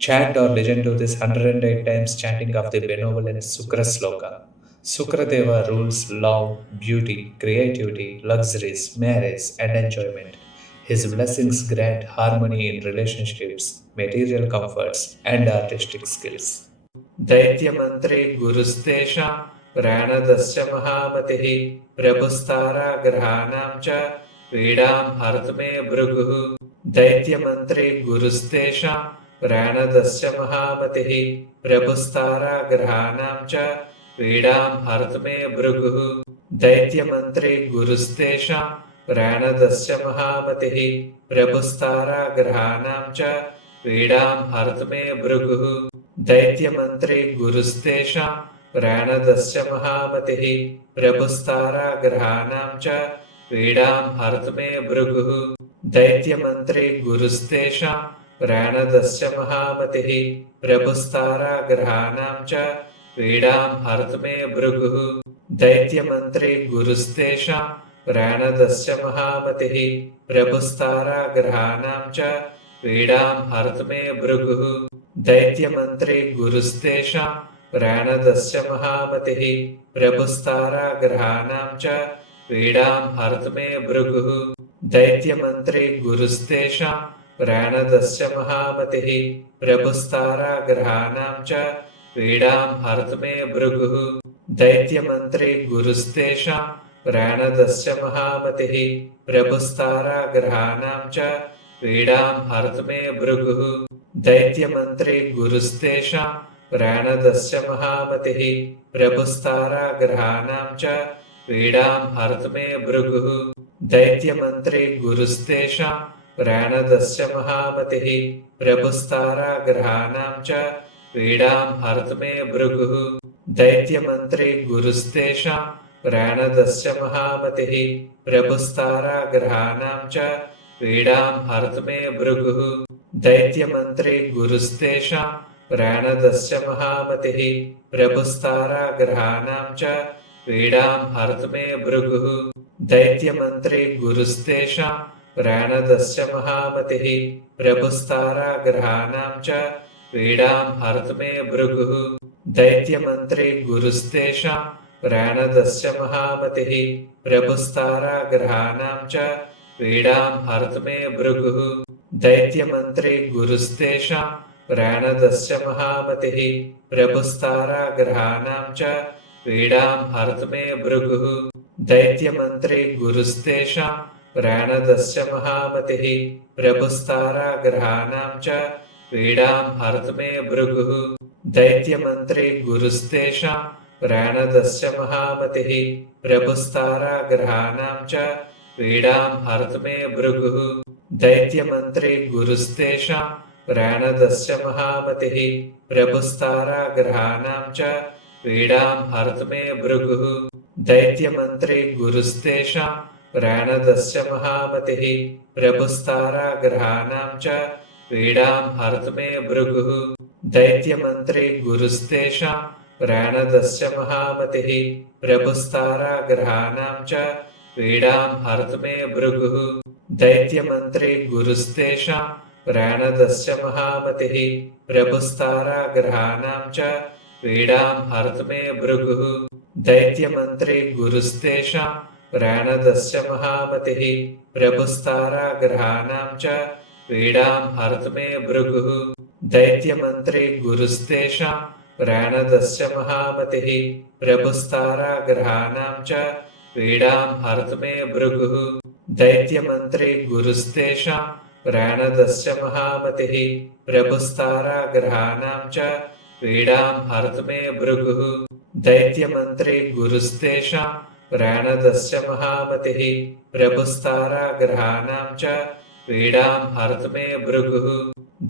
Chant or listen to this 108 times chanting of the benevolent Sukra Sloka. Sukradeva rules love, beauty, creativity, luxuries, marriage, and enjoyment. His blessings grant harmony in relationships, material comforts, and artistic skills. दैत्यमन्त्रे गुरुस्तेषां प्राणदस्य महामतिः प्रभुस्ताराग्रहाणां च पीडां हर्तुमे भृगुः दैत्यमन्त्रे गुरुस्तेषां प्राणदस्य महामतिः प्रभुस्ताराग्रहाणां च पीडां हर्तुमे भृगुः दैत्यमन्त्रे गुरुस्तेषां प्राणदस्य महामतिः प्रभुस्ताराग्रहाणां च पीडां हर्तुमे भृगुः दैत्यमन्त्रे गुरुस्तेषां प्राणदस्य महामतिः प्रभुस्ताराग्रहाणां च पीडां हर्तुमे भृगुः दैत्यमन्त्रे गुरुस्तेषां प्राणदस्य महामतिः प्रभुस्ताराग्रहाणां च पीडां हर्तुमे भृगुः दैत्यमन्त्रे गुरुस्तेषां प्राणदस्य महामतिः प्रभुस्ताराग्रहाणां च पीडां हर्तुमे भृगुः दैत्यमन्त्रे गुरुस्तेषां प्राणदस्य महामतिः प्रभुस्ताराग्रहाणां च पीडां हर्तुमे भृगुः दैत्यमन्त्रे गुरुस्तेषां प्राणदस्य महामतिः प्रभुस्ताराग्रहाणां च पीडां हर्तुमे भृगुः दैत्यमन्त्रे गुरुस्तेषां प्राणदस्य महामतिः प्रभुस्ताराग्रहाणां च पीडां हर्तुमे भृगुः दैत्यमन्त्रे गुरुस्तेषां प्राणदस्य महामतिः प्रभुस्ताराग्रहाणां च पीडां हर्तुमे भृगुः दैत्यमन्त्रे गुरुस्तेषां प्राणदस्य महामतिः प्रभुस्ताराग्रहाणां च पीडां हर्तुमे भृगुः दैत्यमन्त्रे गुरुस्तेषां प्राणदस्य महामतिः प्रभुस्ताराग्रहाणां च पीडां हर्तुमे भृगुः दैत्यमन्त्रे गुरुस्तेषां प्राणदस्य महामतिः प्रभुस्ताराग्रहाणां च पीडां हर्तुमे भृगुः दैत्यमन्त्रे गुरुस्तेषां प्राणदस्य महामतिः प्रभुस्ताराग्रहाणां च पीडां हर्तुमे भृगुः दैत्यमन्त्रे गुरुस्तेषां प्राणदस्य महामतिः प्रभुस्ताराग्रहाणां च पीडां हर्तुमे भृगुः दैत्यमन्त्रे गुरुस्तेषां प्राणदस्य महामतिः प्रभुस्ताराग्रहाणां च पीडां हर्तुमे भृगुः दैत्यमन्त्रे गुरुस्तेषां प्राणदस्य महामतिः प्रभुस्ताराग्रहाणां च पीडां हर्तुमे भृगुः दैत्यमन्त्रे गुरुस्तेषां प्राणदस्य महामतिः प्रभुस्ताराग्रहाणां च पीडां हर्तुमे भृगुः दैत्यमन्त्रे गुरुस्तेषां प्राणदस्य महामतिः प्रभुस्ताराग्रहाणां च पीडां हर्तुमे भृगुः दैत्यमन्त्रे गुरुस्तेषां प्राणदस्य महामतिः प्रभुस्ताराग्रहाणां च पीडां हर्तुमे भृगुः दैत्यमन्त्रे गुरुस्तेषां प्राणदस्य महामतिः प्रभुस्ताराग्रहाणां च पीडां हर्तुमे भृगुः दैत्यमन्त्रे गुरुस्तेषां प्राणदस्य महामतिः प्रभुस्ताराग्रहाणां च पीडां हर्तुमे भृगुः दैत्यमन्त्रे गुरुस्तेषां प्राणदस्य महामतिः प्रभुस्ताराग्रहाणां च पीडां हर्तुमे भृगुः दैत्यमन्त्रे गुरुस्तेषां प्राणदस्य महामतिः प्रभुस्ताराग्रहाणां च पीडां हर्तुमे भृगुः दैत्यमन्त्रे गुरुस्तेषां प्राणदस्य महामतिः प्रभुस्ताराग्रहाणां च पीडां हर्तुमे भृगुः दैत्यमन्त्रे गुरुस्तेषां प्राणदस्य महामतिः प्रभुस्ताराग्रहाणां च पीडां हर्तुमे भृगुः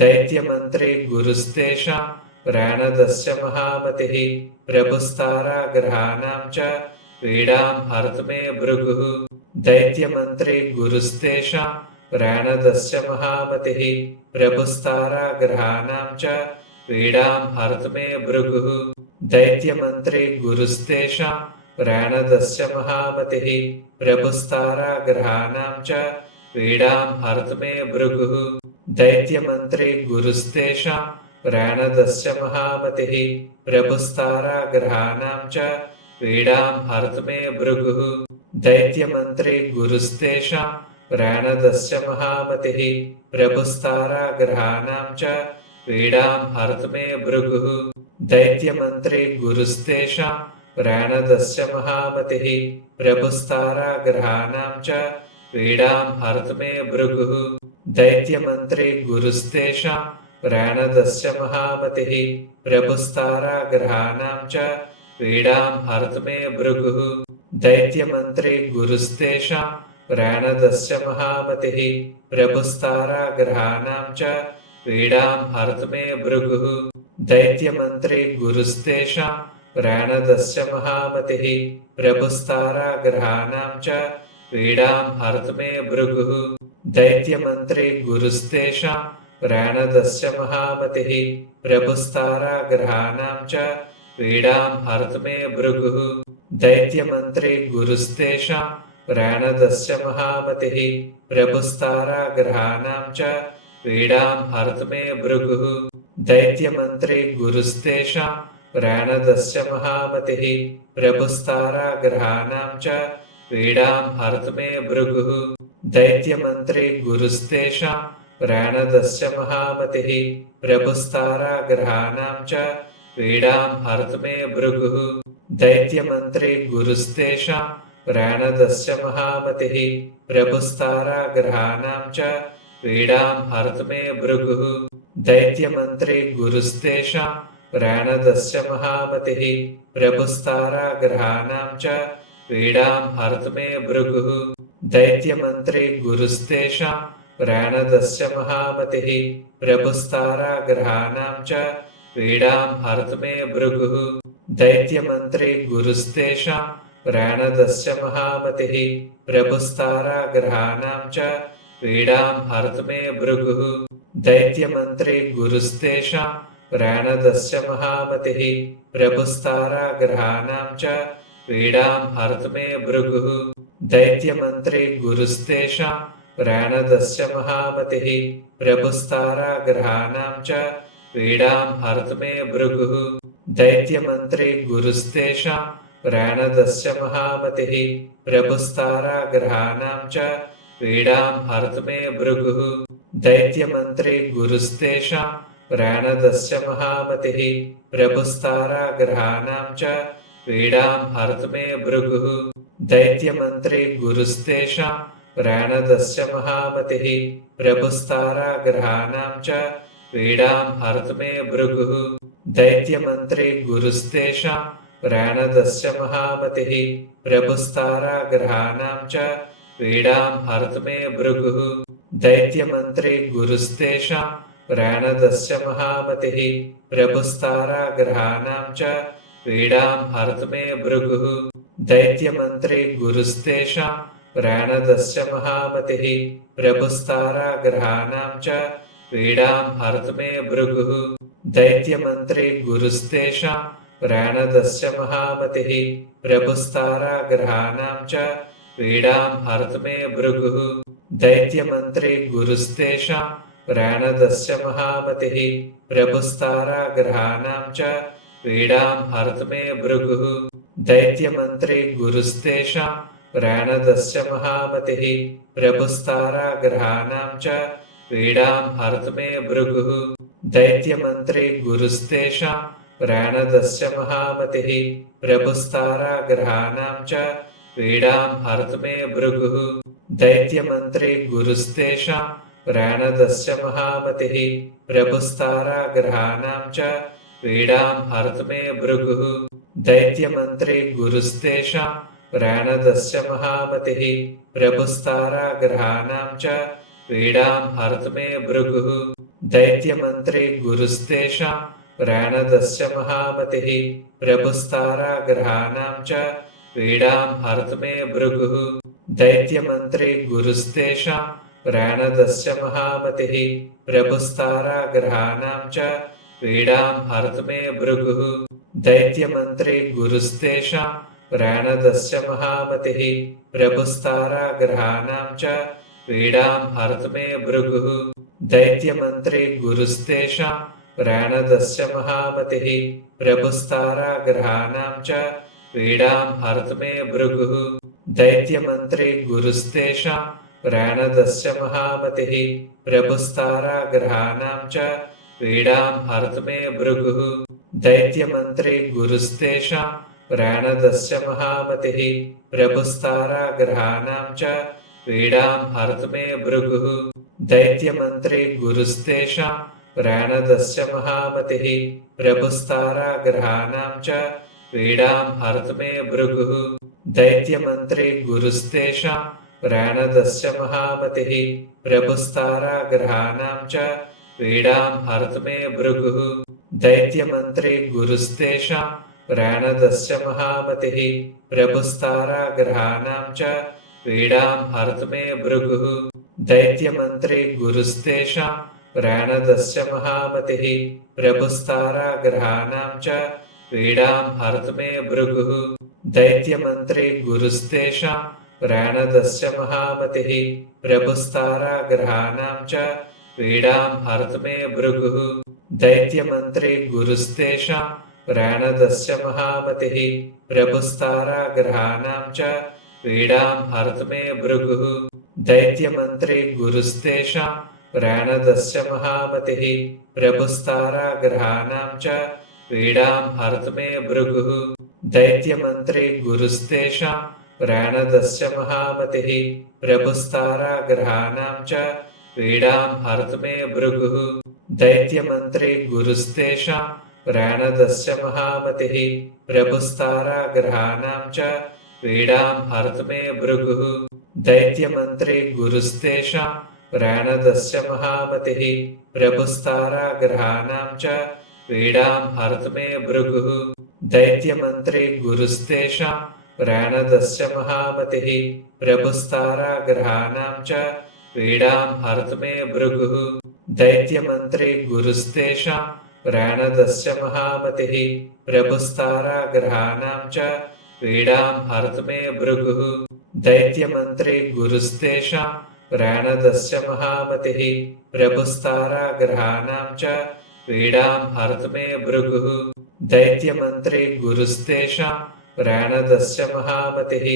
दैत्यमन्त्रे गुरुस्तेषां प्राणदस्य महामतिः प्रभुस्ताराग्रहाणां च पीडां हर्तुमे भृगुः दैत्यमन्त्रे गुरुस्तेषां प्राणदस्य महामतिः प्रभुस्ताराग्रहाणां च पीडां हर्तुमे भृगुः दैत्यमन्त्रे गुरुस्तेषां प्राणदस्य महामतिः प्रभुस्ताराग्रहाणां च पीडां हर्तुमे भृगुः दैत्यमन्त्रे गुरुस्तेषां प्राणदस्य महामतिः प्रभुस्ताराग्रहाणां च पीडां हर्तुमे भृगुः दैत्यमन्त्रे गुरुस्तेषां प्राणदस्य महामतिः प्रभुस्ताराग्रहाणां च पीडां हर्तुमे भृगुः दैत्यमन्त्रे गुरुस्तेषां प्राणदस्य महामतिः प्रभुस्ताराग्रहाणां च पीडां हर्तुमे भृगुः दैत्यमन्त्रे गुरुस्तेषां प्राणदस्य महामतिः प्रभुस्ताराग्रहाणां च पीडां हर्तुमे भृगुः दैत्यमन्त्रे गुरुस्तेषां प्राणदस्य महामतिः प्रभुस्ताराग्रहाणां च पीडां हर्तुमे भृगुः दैत्यमन्त्रे गुरुस्तेषां प्राणदस्य महामतिः प्रभुस्ताराग्रहाणां च पीडां हर्तुमे भृगुः दैत्यमन्त्रे गुरुस्तेषां प्राणदस्य महामतिः प्रभुस्ताराग्रहाणां च पीडां हर्तुमे भृगुः दैत्यमन्त्रे गुरुस्तेषां प्राणदस्य महामतिः प्रभुस्ताराग्रहाणां च पीडां हर्तुमे भृगुः दैत्यमन्त्रे गुरुस्तेषां प्राणदस्य महामतिः प्रभुस्ताराग्रहाणां च पीडां हर्तुमे भृगुः दैत्यमन्त्रे गुरुस्तेषां प्राणदस्य महामतिः प्रभुस्ताराग्रहाणां च पीडां हर्तुमे भृगुः दैत्यमन्त्रे गुरुस्तेषां प्राणदस्य महामतिः प्रभुस्ताराग्रहाणां च पीडां हर्तुमे भृगुः दैत्यमन्त्रे गुरुस्तेषां प्राणदस्य महामतिः प्रभुस्ताराग्रहाणां च पीडां हर्तुमे भृगुः दैत्यमन्त्रे गुरुस्तेषां प्राणदस्य महामतिः प्रभुस्ताराग्रहाणां च पीडां हर्तुमे भृगुः दैत्यमन्त्रे गुरुस्तेषां प्राणदस्य महामतिः प्रभुस्ताराग्रहाणां च पीडां हर्तुमे भृगुः दैत्यमन्त्रे गुरुस्तेषां प्राणदस्य महामतिः प्रभुस्ताराग्रहाणां च पीडां हर्तुमे भृगुः दैत्यमन्त्रे गुरुस्तेषां प्राणदस्य महामतिः प्रभुस्ताराग्रहाणां च पीडां हर्तुमे भृगुः दैत्यमन्त्रे गुरुस्तेषां प्राणदस्य महामतिः प्रभुस्ताराग्रहाणां च पीडां हर्तुमे भृगुः दैत्यमन्त्रे गुरुस्तेषां प्राणदस्य महामतिः प्रभुस्ताराग्रहाणां च पीडां हर्तुमे भृगुः दैत्यमन्त्रे गुरुस्तेषां प्राणदस्य महामतिः प्रभुस्ताराग्रहाणां च पीडां हर्तुमे भृगुः दैत्यमन्त्रे गुरुस्तेषां प्राणदस्य महामतिः प्रभुस्ताराग्रहाणां च पीडां हर्तुमे भृगुः दैत्यमन्त्रे गुरुस्तेषां प्राणदस्य महामतिः प्रभुस्ताराग्रहाणां च पीडां हर्तुमे भृगुः दैत्यमन्त्रे गुरुस्तेषां प्राणदस्य महामतिः प्रभुस्ताराग्रहाणां च पीडां हर्तुमे भृगुः दैत्यमन्त्रे गुरुस्तेषां प्राणदस्य महामतिः प्रभुस्ताराग्रहाणां च पीडां हर्तुमे भृगुः दैत्यमन्त्रे गुरुस्तेषां प्राणदस्य महामतिः प्रभुस्ताराग्रहाणां च पीडां हर्तुमे भृगुः दैत्यमन्त्रे गुरुस्तेषां प्राणदस्य महामतिः प्रभुस्ताराग्रहाणां च पीडां हर्तुमे भृगुः दैत्यमन्त्रे गुरुस्तेषां प्राणदस्य महामतिः प्रभुस्ताराग्रहाणां च पीडां हर्तुमे भृगुः दैत्यमन्त्रे गुरुस्तेषां प्राणदस्य महामतिः प्रभुस्ताराग्रहाणां च पीडां हर्तुमे भृगुः दैत्यमन्त्रे गुरुस्तेषां प्राणदस्य महामतिः प्रभुस्ताराग्रहाणां च पीडां हर्तुमे भृगुः दैत्यमन्त्रे गुरुस्तेषां प्राणदस्य महामतिः प्रभुस्ताराग्रहाणां च पीडां हर्तुमे भृगुः दैत्यमन्त्रे गुरुस्तेषां प्राणदस्य महामतिः प्रभुस्ताराग्रहाणां च पीडां हर्तुमे भृगुः दैत्यमन्त्रे गुरुस्तेषां प्राणदस्य महामतिः प्रभुस्ताराग्रहाणां च पीडां हर्तुमे भृगुः दैत्यमन्त्रे गुरुस्तेषां प्राणदस्य महामतिः प्रभुस्ताराग्रहाणां च पीडां हर्तुमे भृगुः दैत्यमन्त्रे गुरुस्तेषां प्राणदस्य महामतिः प्रभुस्ताराग्रहाणां च पीडां हर्तुमे भृगुः दैत्यमन्त्रे गुरुस्तेषां प्राणदस्य महामतिः प्रभुस्ताराग्रहाणां च पीडां हर्तुमे भृगुः दैत्यमन्त्रे गुरुस्तेषां प्राणदस्य महामतिः प्रभुस्ताराग्रहाणां च पीडां हर्तुमे भृगुः दैत्यमन्त्रे गुरुस्तेषां प्राणदस्य महामतिः प्रभुस्ताराग्रहाणां च पीडां हर्तुमे भृगुः दैत्यमन्त्रे गुरुस्तेषां प्राणदस्य महामतिः प्रभुस्ताराग्रहाणां च पीडां हर्तुमे भृगुः दैत्यमन्त्रे गुरुस्तेषां प्राणदस्य महामतिः प्रभुस्ताराग्रहाणां च पीडां हर्तुमे भृगुः दैत्यमन्त्रे गुरुस्तेषां प्राणदस्य महामतिः प्रभुस्ताराग्रहाणां च पीडां हर्तुमे भृगुः दैत्यमन्त्रे गुरुस्तेषां प्राणदस्य महामतिः प्रभुस्ताराग्रहाणां च पीडां हर्तुमे भृगुः दैत्यमन्त्रे गुरुस्तेषां प्राणदस्य महामतिः प्रभुस्ताराग्रहाणां च पीडां हर्तुमे भृगुः दैत्यमन्त्रे गुरुस्तेषां प्राणदस्य महामतिः प्रभुस्ताराग्रहाणां च पीडां हर्तुमे भृगुः दैत्यमन्त्रे गुरुस्तेषां प्राणदस्य महामतिः प्रभुस्ताराग्रहाणां च पीडां हर्तुमे भृगुः दैत्यमन्त्रे गुरुस्तेषां प्राणदस्य महामतिः प्रभुस्ताराग्रहाणां च पीडां हर्तुमे भृगुः दैत्यमन्त्रे गुरुस्तेषां प्राणदस्य महामतिः प्रभुस्ताराग्रहाणां च पीडां हर्तुमे भृगुः दैत्यमन्त्रे गुरुस्तेषां प्राणदस्य महामतिः प्रभुस्ताराग्रहाणां च पीडां हर्तुमे भृगुः दैत्यमन्त्रे गुरुस्तेषां प्राणदस्य महामतिः प्रभुस्ताराग्रहाणां च पीडां हर्तुमे भृगुः दैत्यमन्त्रे गुरुस्तेषां प्राणदस्य महामतिः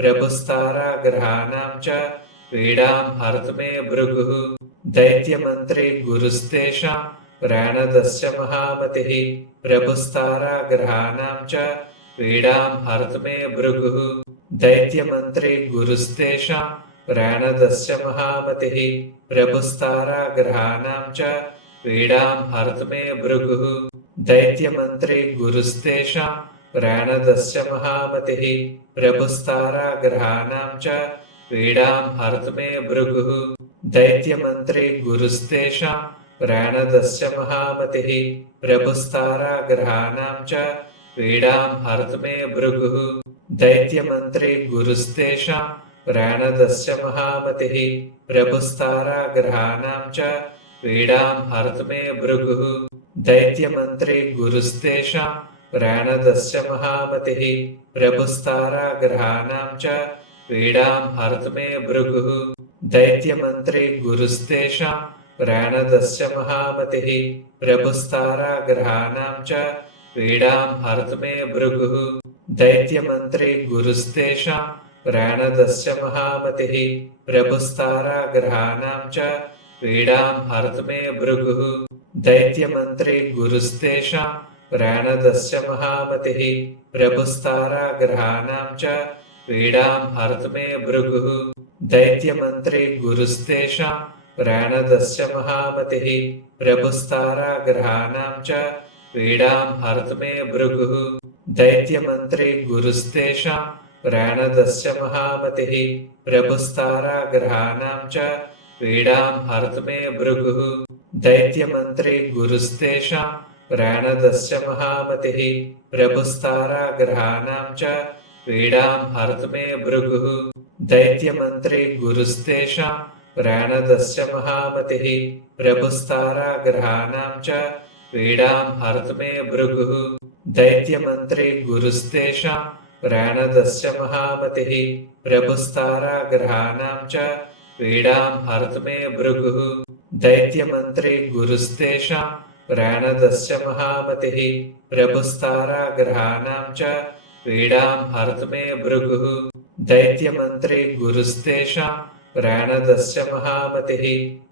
प्रभुस्ताराग्रहाणां च पीडां हर्तुमे भृगुः दैत्यमन्त्रे गुरुस्तेषां प्राणदस्य महामतिः प्रभुस्ताराग्रहाणां च पीडां हर्तुमे भृगुः दैत्यमन्त्रे गुरुस्तेषां प्राणदस्य महामतिः प्रभुस्ताराग्रहाणां च पीडां हर्तुमे भृगुः दैत्यमन्त्रे गुरुस्तेषां प्राणदस्य महामतिः प्रभुस्ताराग्रहाणां च पीडां हर्तुमे भृगुः दैत्यमन्त्रे गुरुस्तेषां प्राणदस्य महामतिः प्रभुस्ताराग्रहाणां च पीडां हर्तुमे भृगुः दैत्यमन्त्रे गुरुस्तेषां प्राणदस्य महामतिः प्रभुस्ताराग्रहाणां च पीडां हर्तुमे भृगुः दैत्यमन्त्रे गुरुस्तेषां प्राणदस्य महामतिः प्रभुस्ताराग्रहाणां च पीडां हर्तुमे भृगुः दैत्यमन्त्रे गुरुस्तेषां प्राणदस्य महामतिः प्रभुस्ताराग्रहाणां च पीडां हर्तुमे भृगुः दैत्यमन्त्रे गुरुस्तेषां प्राणदस्य महामतिः प्रभुस्ताराग्रहाणां च पीडां हर्तुमे भृगुः दैत्यमन्त्रे गुरुस्तेषां प्राणदस्य महामतिः प्रभुस्ताराग्रहाणां च पीडां हर्तुमे भृगुः दैत्यमन्त्रे गुरुस्तेषां प्राणदस्य महामतिः प्रभुस्ताराग्रहाणां च पीडां हर्तुमे भृगुः दैत्यमन्त्रे गुरुस्तेषां प्राणदस्य महामतिः प्रभुस्ताराग्रहाणां च पीडां हर्तुमे भृगुः दैत्यमन्त्रे गुरुस्तेषां प्राणदस्य महामतिः प्रभुस्ताराग्रहाणां च पीडां हर्तुमे भृगुः दैत्यमन्त्रे गुरुस्तेषां प्राणदस्य महामतिः प्रभुस्ताराग्रहाणां च पीडां हर्तुमे भृगुः दैत्यमन्त्रे गुरुस्तेषां प्राणदस्य महामतिः प्रभुस्ताराग्रहाणां च पीडां हर्तुमे भृगुः दैत्यमन्त्रे गुरुस्तेषां प्राणदश्च महामतिः प्रभुस्ताराग्रहाणां च पीडां हर्तु मे भृगुः दैत्यमन्त्रे गुरुस्तेषां प्राणदश्च महामतिः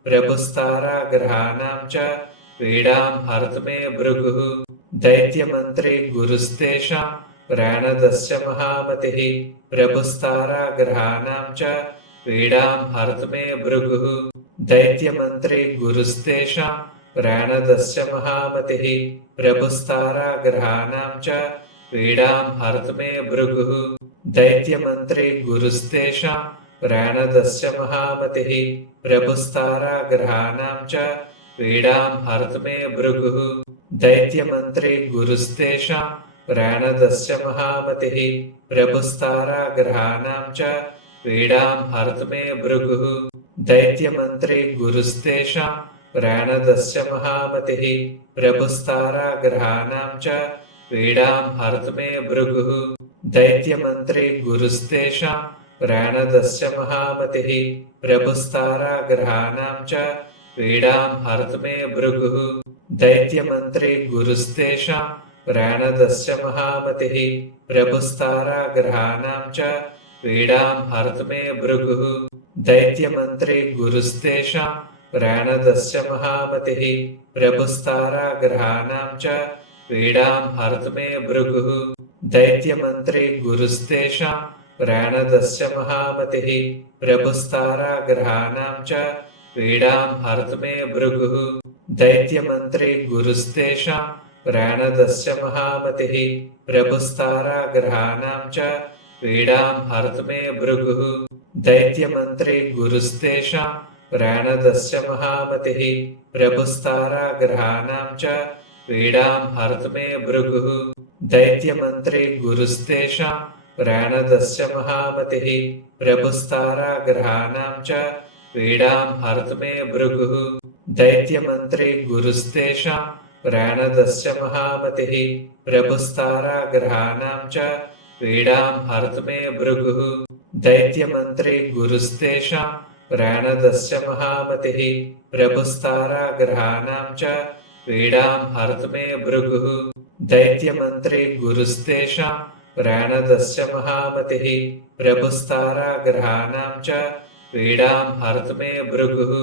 प्रभुस्ताराग्रहाणां च पीडां हर्तु मे भृगुः दैत्यमन्त्रे गुरुस्तेषां प्राणदश्च महामतिः प्रभुस्ताराग्रहाणां च पीडां हर्तु मे भृगुः दैत्यमन्त्रे गुरुस्तेषां प्राणदश्च महामतिः प्रभुस्ताराग्रहाणां च पीडां हर्तु मे भृगुः दैत्यमन्त्रे गुरुस्तेषां प्राणदश्च महामतिः प्रभुस्ताराग्रहाणां च पीडां हर्तु मे भृगुः दैत्यमन्त्रे गुरुस्तेषां प्राणदश्च महामतिः प्रभुस्ताराग्रहाणां च पीडां हर्तु मे भृगुः दैत्यमन्त्रे गुरुस्तेषां प्राणदश्च महामतिः प्रभुस्ताराग्रहाणां च पीडां हर्तु मे भृगुः दैत्यमन्त्रे गुरुस्तेषां प्राणदश्च महामतिः प्रभुस्ताराग्रहाणां च पीडां हर्तु मे भृगुः दैत्यमन्त्रे गुरुस्तेषां प्राणदश्च महामतिः प्रभुस्ताराग्रहाणां च पीडां हर्तु मे भृगुः दैत्यमन्त्रे गुरुस्तेषां प्राणदश्च महामतिः प्रभुस्ताराग्रहाणां च पीडां हर्तु मे भृगुः दैत्यमन्त्रे गुरुस्तेषां प्राणदश्च महामतिः प्रभुस्ताराग्रहाणां च पीडां हर्तु मे भृगुः दैत्यमन्त्रे गुरुस्तेषां प्राणदश्च महामतिः प्रभुस्ताराग्रहाणां च पीडां हर्तु मे भृगुः दैत्यमन्त्रे गुरुस्तेषां प्राणदश्च महामतिः प्रभुस्ताराग्रहाणां च पीडां हर्तु मे भृगुः दैत्यमन्त्रे गुरुस्तेषां प्राणदश्च महामतिः प्रभुस्ताराग्रहाणां च पीडां हर्तु मे भृगुः दैत्यमन्त्रे गुरुस्तेषां प्राणदश्च महामतिः प्रभुस्ताराग्रहाणां च पीडां हर्तु मे भृगुः दैत्यमन्त्रे गुरुस्तेषां प्राणदश्च महामतिः प्रभुस्ताराग्रहाणां च पीडां हर्तु मे भृगुः दैत्यमन्त्रे गुरुस्तेषां प्राणदश्च महामतिः प्रभुस्ताराग्रहाणां च पीडां हर्तु मे भृगुः